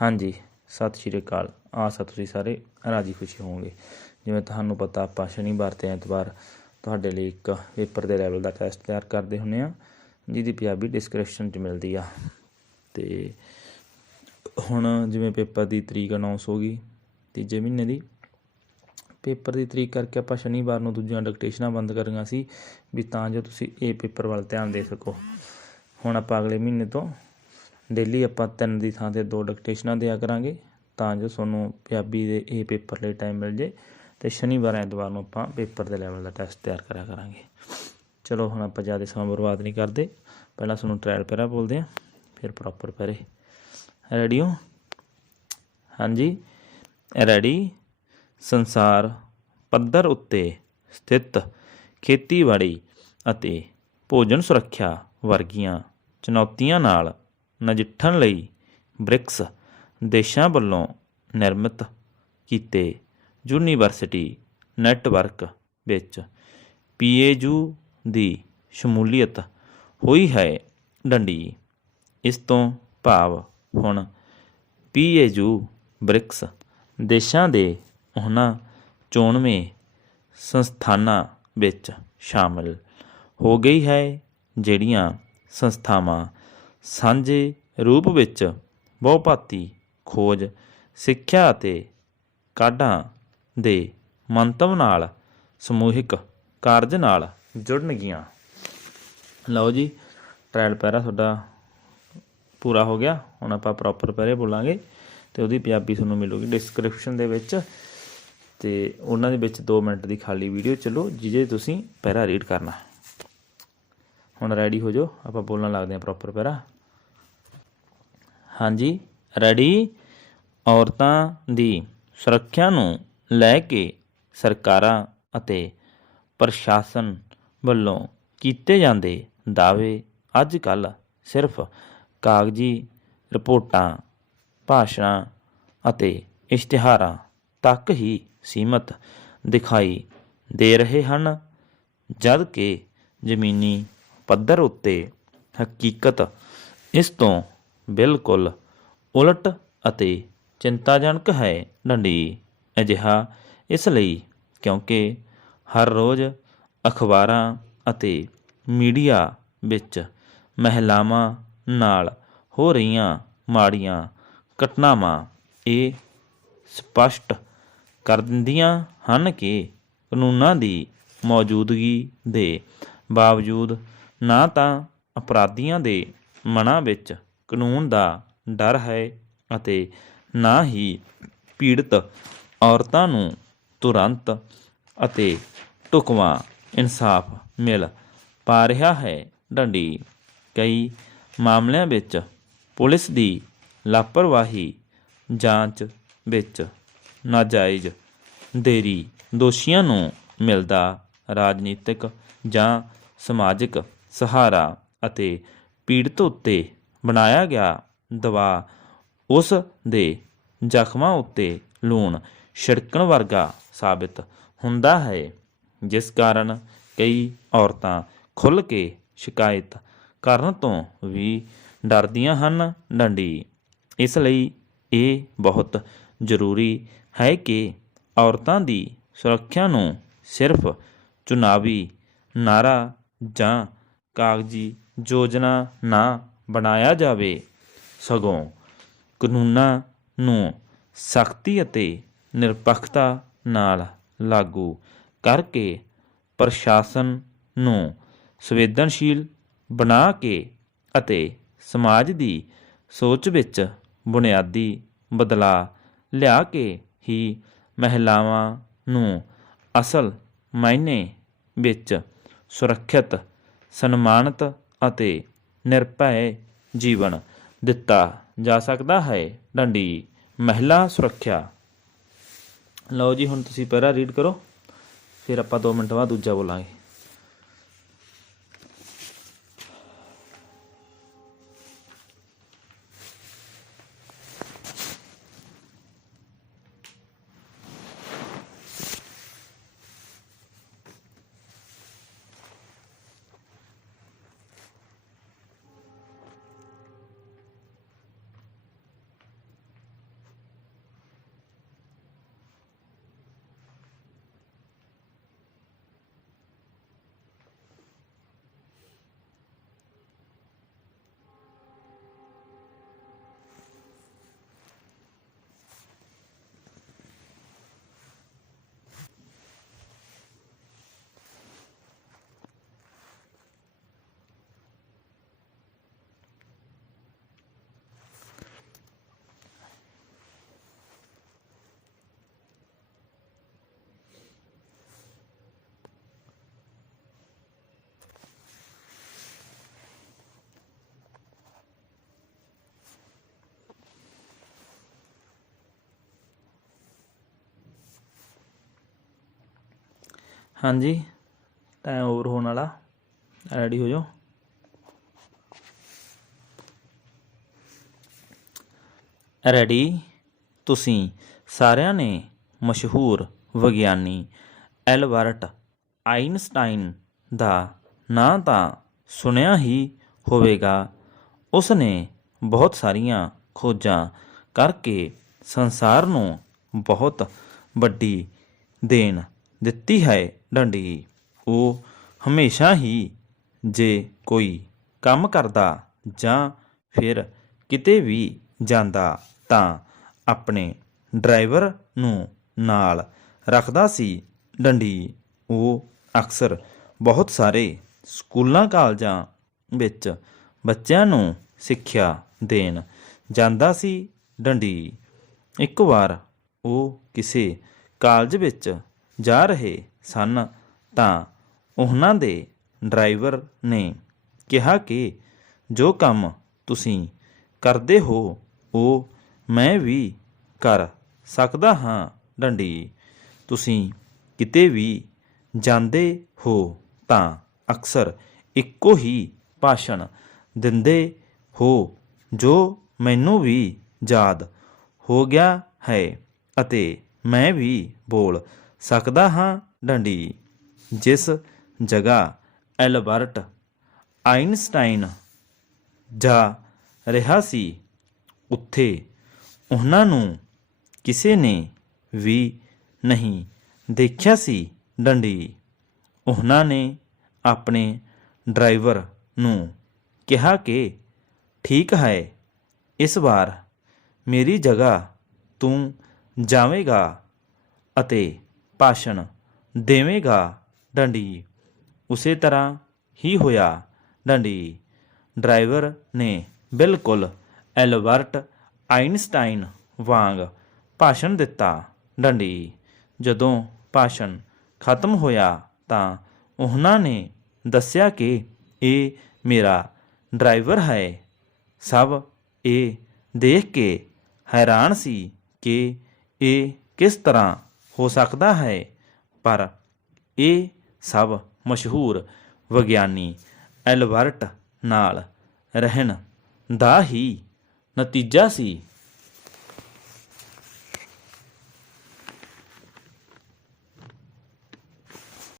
ਹਾਂਜੀ, ਸਤਿ ਸ਼੍ਰੀ ਅਕਾਲ। ਆਸਾ ਤੁਸੀਂ ਸਾਰੇ ਰਾਜੀ ਖੁਸ਼ੀ ਹੋਵੋਗੇ। ਜਿਵੇਂ ਤੁਹਾਨੂੰ ਪਤਾ, ਆਪਾਂ ਸ਼ਨੀਵਾਰ ਤੇ ਐਤਵਾਰ ਤੁਹਾਡੇ ਲਈ ਇੱਕ ਪੇਪਰ ਦੇ ਲੈਵਲ ਦਾ ਟੈਸਟ ਤਿਆਰ ਕਰਦੇ ਹੁੰਨੇ ਆ, ਜਿਹਦੀ ਪੰਜਾਬੀ ਡਿਸਕ੍ਰਿਪਸ਼ਨ 'ਚ ਮਿਲਦੀ ਆ। ਤੇ ਹੁਣ ਜਿਵੇਂ ਪੇਪਰ ਦੀ ਤਰੀਕ ਅਨਾਉਂਸ ਹੋ ਗਈ ਤੀਜੇ ਮਹੀਨੇ ਦੀ, ਪੇਪਰ ਦੀ ਤਰੀਕ ਕਰਕੇ ਆਪਾਂ ਸ਼ਨੀਵਾਰ ਨੂੰ ਦੂਜੀਆਂ ਡਿਕਟੇਸ਼ਨਾਂ ਬੰਦ ਕਰੀਆਂ ਸੀ, ਵੀ ਤਾਂ ਜੋ ਤੁਸੀਂ ਇਹ ਪੇਪਰ ਵੱਲ ਧਿਆਨ ਦੇ ਸਕੋ। ਹੁਣ ਆਪਾਂ ਅਗਲੇ ਮਹੀਨੇ ਤੋਂ ਡੇਲੀ ਆਪਾਂ ਤਿੰਨ ਦੀ ਥਾਂ ਤੇ ਦੋ ਡਿਕਟੇਸ਼ਨਾਂ ਦਿਆ ਕਰਾਂਗੇ, ਤਾਂ ਜੋ ਤੁਹਾਨੂੰ ਪੰਜਾਬੀ ਦੇ ਇਹ ਪੇਪਰ ਲਈ ਟਾਈਮ ਮਿਲ ਜੇ ਤੇ ਸ਼ਨੀਵਾਰ ਐਤਵਾਰ ਨੂੰ ਆਪਾਂ ਪੇਪਰ ਦੇ ਲੈਵਲ ਦਾ ਟੈਸਟ ਤਿਆਰ ਕਰਿਆ ਕਰਾਂਗੇ। ਚਲੋ, ਹੁਣ ਆਪਾਂ ਜ਼ਿਆਦਾ ਸਮਾਂ ਬਰਬਾਦ ਨਹੀਂ ਕਰਦੇ। ਪਹਿਲਾਂ ਤੁਹਾਨੂੰ ਟ੍ਰਾਇਲ ਪੈਰਾ ਬੋਲਦੇ ਆ ਫਿਰ ਪ੍ਰੋਪਰ ਪੈਰੇ ਰੈਡੀ ਹੋ? ਹਾਂਜੀ। ਰੈਡੀ ਸੰਸਾਰ ਪੱਧਰ ਉੱਤੇ ਸਥਿਤ ਖੇਤੀਬਾੜੀ ਅਤੇ ਭੋਜਨ ਸੁਰੱਖਿਆ ਵਰਗੀਆਂ ਚੁਣੌਤੀਆਂ ਨਾਲ ਨਜਿੱਠਣ ਲਈ ਬ੍ਰਿਕਸ ਦੇਸ਼ਾਂ ਵੱਲੋਂ ਨਿਰਮਿਤ ਕੀਤੇ ਯੂਨੀਵਰਸਿਟੀ ਨੈੱਟਵਰਕ ਵਿੱਚ ਪੀਏਯੂ ਦੀ ਸ਼ਮੂਲੀਅਤ ਹੋਈ ਹੈ ਡੰਡੀ। ਇਸ ਤੋਂ ਭਾਵ ਹੁਣ ਪੀਏਯੂ ਬ੍ਰਿਕਸ ਦੇਸ਼ਾਂ ਦੇ ਉਹਨਾਂ ਚੋਣਵੇਂ ਸੰਸਥਾਨਾਂ ਵਿੱਚ ਸ਼ਾਮਲ ਹੋ ਗਈ ਹੈ, ਜਿਹੜੀਆਂ ਸੰਸਥਾਵਾਂ ਸਾਂਝੇ ਰੂਪ ਵਿੱਚ ਬਹੁਪਾਤੀ ਖੋਜ, ਸਿੱਖਿਆ ਅਤੇ ਕਾਢਾਂ ਦੇ ਮੰਤਵ ਨਾਲ ਸਮੂਹਿਕ ਕਾਰਜ ਨਾਲ ਜੁੜਨਗੀਆਂ। ਲਓ ਜੀ ਟ੍ਰਾਇਲ ਪੈਰਾ ਤੁਹਾਡਾ ਪੂਰਾ ਹੋ ਗਿਆ। ਹੁਣ ਆਪਾਂ ਪ੍ਰੋਪਰ ਪੈਰੇ ਬੋਲਾਂਗੇ ਤੇ ਉਹਦੀ ਪੰਜਾਬੀ ਤੁਹਾਨੂੰ ਮਿਲੂਗੀ ਡਿਸਕ੍ਰਿਪਸ਼ਨ ਦੇ ਵਿੱਚ। ਤੇ ਉਹਨਾਂ ਦੇ ਵਿੱਚ 2 ਮਿੰਟ ਦੀ ਖਾਲੀ ਵੀਡੀਓ ਚੱਲੋ, ਜਿਹਦੇ ਤੁਸੀਂ ਪੈਰਾ ਰੀਡ ਕਰਨਾ। ਹੁਣ ਰੈਡੀ ਹੋ ਜਾਓ, ਆਪਾਂ ਬੋਲਣ ਲੱਗਦੇ ਹਾਂ ਪ੍ਰੋਪਰ ਪੈਰਾ ਹਾਂਜੀ, ਰੈਡੀ? ਔਰਤਾਂ ਦੀ ਸੁਰੱਖਿਆ ਨੂੰ ਲੈ ਕੇ ਸਰਕਾਰਾਂ ਅਤੇ ਪ੍ਰਸ਼ਾਸਨ ਵੱਲੋਂ ਕੀਤੇ ਜਾਂਦੇ ਦਾਅਵੇ ਅੱਜ ਕੱਲ ਸਿਰਫ ਕਾਗਜ਼ੀ ਰਿਪੋਰਟਾਂ, ਭਾਸ਼ਣਾਂ ਅਤੇ ਇਸ਼ਤਿਹਾਰਾਂ ਤੱਕ ਹੀ ਸੀਮਤ ਦਿਖਾਈ ਦੇ ਰਹੇ ਹਨ ਜਦ ਕਿ ਜ਼ਮੀਨੀ ਪੱਧਰ ਉੱਤੇ ਹਕੀਕਤ ਇਸ ਤੋਂ ਬਿਲਕੁਲ ਉਲਟ ਅਤੇ ਚਿੰਤਾਜਨਕ ਹੈ ਡੰਡੀ ਅਜਿਹਾ ਇਸ ਲਈ ਕਿਉਂਕਿ ਹਰ ਰੋਜ਼ ਅਖਬਾਰਾਂ ਅਤੇ ਮੀਡੀਆ ਵਿੱਚ ਮਹਿਲਾਵਾਂ ਨਾਲ ਹੋ ਰਹੀਆਂ ਮਾੜੀਆਂ ਘਟਨਾਵਾਂ ਇਹ ਸਪਸ਼ਟ ਕਰ ਦਿੰਦੀਆਂ ਹਨ ਕਿ ਕਾਨੂੰਨਾਂ ਦੀ ਮੌਜੂਦਗੀ ਦੇ ਬਾਵਜੂਦ ਨਾ ਤਾਂ ਅਪਰਾਧੀਆਂ ਦੇ ਮਨਾਂ ਵਿੱਚ ਕਾਨੂੰਨ ਦਾ ਡਰ ਹੈ ਅਤੇ ਨਾ ਹੀ ਪੀੜਤ ਔਰਤਾਂ ਨੂੰ ਤੁਰੰਤ ਅਤੇ ਢੁਕਵਾਂ ਇਨਸਾਫ ਮਿਲ ਪਾ ਰਿਹਾ ਹੈ। ਡੰਡੀ, ਕਈ ਮਾਮਲਿਆਂ ਵਿੱਚ ਪੁਲਿਸ ਦੀ ਲਾਪਰਵਾਹੀ ਜਾਂਚ ਵਿੱਚ ਨਾਜਾਇਜ਼ ਦੇਰੀ ਦੋਸ਼ੀਆਂ ਨੂੰ ਮਿਲਦਾ ਰਾਜਨੀਤਿਕ ਜਾਂ ਸਮਾਜਿਕ ਸਹਾਰਾ ਅਤੇ ਪੀੜਤ ਉੱਤੇ ਬਣਾਇਆ ਗਿਆ ਦਬਾਅ ਉਸ ਦੇ ਜ਼ਖਮਾਂ ਉੱਤੇ ਲੂਣ ਛਿੜਕਣ ਵਰਗਾ ਸਾਬਿਤ ਹੁੰਦਾ ਹੈ, ਜਿਸ ਕਾਰਨ ਕਈ ਔਰਤਾਂ ਖੁੱਲ੍ਹ ਕੇ ਸ਼ਿਕਾਇਤ ਕਰਨ ਤੋਂ ਵੀ ਡਰਦੀਆਂ ਹਨ। ਡੰਡੀ, ਇਸ ਲਈ ਇਹ ਬਹੁਤ ਜ਼ਰੂਰੀ ਹੈ ਕਿ ਔਰਤਾਂ ਦੀ ਸੁਰੱਖਿਆ ਨੂੰ ਸਿਰਫ ਚੁਣਾਵੀ ਨਾਰਾ ਜਾਂ ਕਾਗਜ਼ੀ ਯੋਜਨਾ ਨਾ ਬਣਾਇਆ ਜਾਵੇ, ਸਗੋਂ ਕਾਨੂੰਨਾਂ ਨੂੰ ਸਖਤੀ ਅਤੇ ਨਿਰਪੱਖਤਾ ਨਾਲ ਲਾਗੂ ਕਰਕੇ ਪ੍ਰਸ਼ਾਸਨ ਨੂੰ ਸੰਵੇਦਨਸ਼ੀਲ ਬਣਾ ਕੇ ਅਤੇ ਸਮਾਜ ਦੀ ਸੋਚ ਵਿੱਚ ਬੁਨਿਆਦੀ ਬਦਲਾਅ ਲਿਆ ਕੇ ਹੀ ਮਹਿਲਾਵਾਂ ਨੂੰ ਅਸਲ ਮਾਇਨੇ ਵਿੱਚ ਸੁਰੱਖਿਅਤ, ਸਨਮਾਨਿਤ ਅਤੇ ਨਿਰਭੈ ਜੀਵਨ ਦਿੱਤਾ ਜਾ ਸਕਦਾ ਹੈ। ਡੰਡੀ, ਮਹਿਲਾ ਸੁਰੱਖਿਆ। ਲਓ ਜੀ, ਹੁਣ ਤੁਸੀਂ ਪਹਿਰਾ ਰੀਡ ਕਰੋ, ਫਿਰ ਆਪਾਂ 2 ਮਿੰਟ ਬਾਅਦ ਦੂਜਾ ਬੋਲਾਂਗੇ। ਹਾਂਜੀ ਟਾਈਮ ਓਵਰ ਹੋਣ ਵਾਲਾ ਰੈਡੀ ਹੋ ਜਾਓ। ਰੈਡੀ ਤੁਸੀਂ ਸਾਰਿਆਂ ਨੇ ਮਸ਼ਹੂਰ ਵਿਗਿਆਨੀ ਐਲਬਰਟ ਆਇਨਸਟਾਈਨ ਦਾ ਨਾਂ ਤਾਂ ਸੁਣਿਆ ਹੀ ਹੋਵੇਗਾ। ਉਸ ਨੇ ਬਹੁਤ ਸਾਰੀਆਂ ਖੋਜਾਂ ਕਰਕੇ ਸੰਸਾਰ ਨੂੰ ਬਹੁਤ ਵੱਡੀ ਦੇਣ ਦਿੱਤੀ ਹੈ ਡੰਡੀ। ਉਹ ਹਮੇਸ਼ਾ ਹੀ ਜੇ ਕੋਈ ਕੰਮ ਕਰਦਾ ਜਾਂ ਫਿਰ ਕਿਤੇ ਵੀ ਜਾਂਦਾ ਤਾਂ ਆਪਣੇ ਡਰਾਈਵਰ ਨੂੰ ਨਾਲ ਰੱਖਦਾ ਸੀ। ਡੰਡੀ, ਉਹ ਅਕਸਰ ਬਹੁਤ ਸਾਰੇ ਸਕੂਲਾਂ, ਕਾਲਜਾਂ ਵਿੱਚ ਬੱਚਿਆਂ ਨੂੰ ਸਿੱਖਿਆ ਦੇਣ ਜਾਂਦਾ ਸੀ। ਡੰਡੀ, ਇੱਕ ਵਾਰ ਉਹ ਕਿਸੇ ਕਾਲਜ ਵਿੱਚ ਜਾ ਰਹੇ ਸਨ ਤਾਂ ਉਹਨਾਂ ਦੇ ਡਰਾਈਵਰ ਨੇ ਕਿਹਾ ਕਿ ਜੋ ਕੰਮ ਤੁਸੀਂ ਕਰਦੇ ਹੋ, ਉਹ ਮੈਂ ਵੀ ਕਰ ਸਕਦਾ ਹਾਂ, ਡੰਡੀ। ਤੁਸੀਂ ਕਿਤੇ ਵੀ ਜਾਂਦੇ ਹੋ ਤਾਂ ਅਕਸਰ ਇੱਕੋ ਹੀ ਭਾਸ਼ਣ ਦਿੰਦੇ ਹੋ, ਜੋ ਮੈਨੂੰ ਵੀ ਯਾਦ ਹੋ ਗਿਆ ਹੈ ਅਤੇ ਮੈਂ ਵੀ ਬੋਲ ਸਕਦਾ ਹਾਂ ਡੰਡੀ। ਜਿਸ ਜਗ੍ਹਾ ਐਲਬਰਟ ਆਇਨਸਟਾਈਨ ਜਾ ਰਿਹਾ ਸੀ, ਉੱਥੇ ਉਹਨਾਂ ਨੂੰ ਕਿਸੇ ਨੇ ਵੀ ਨਹੀਂ ਦੇਖਿਆ ਸੀ ਡੰਡੀ। ਉਹਨਾਂ ਨੇ ਆਪਣੇ ਡਰਾਈਵਰ ਨੂੰ ਕਿਹਾ ਕਿ ਠੀਕ ਹੈ, ਇਸ ਵਾਰ ਮੇਰੀ ਜਗ੍ਹਾ ਤੂੰ ਜਾਵੇਂਗਾ ਅਤੇ ਭਾਸ਼ਣ ਦੇਵੇਂਗਾ ਡੰਡੀ। ਉਸੇ ਤਰ੍ਹਾਂ ਹੀ ਹੋਇਆ ਡੰਡੀ। ਡਰਾਈਵਰ ਨੇ ਬਿਲਕੁਲ ਐਲਬਰਟ ਆਇਨਸਟਾਈਨ ਵਾਂਗ ਭਾਸ਼ਣ ਦਿੱਤਾ ਡੰਡੀ। ਜਦੋਂ ਭਾਸ਼ਣ ਖਤਮ ਹੋਇਆ ਤਾਂ ਉਹਨਾਂ ਨੇ ਦੱਸਿਆ ਕਿ ਇਹ ਮੇਰਾ ਡਰਾਈਵਰ ਹੈ। ਸਭ ਇਹ ਦੇਖ ਕੇ ਹੈਰਾਨ ਸੀ ਕਿ ਇਹ ਕਿਸ ਤਰ੍ਹਾਂ ਹੋ ਸਕਦਾ ਹੈ, ਪਰ ਇਹ ਸਭ ਮਸ਼ਹੂਰ ਵਿਗਿਆਨੀ ਐਲਬਰਟ ਨਾਲ ਰਹਿਣ ਦਾ ਹੀ ਨਤੀਜਾ ਸੀ।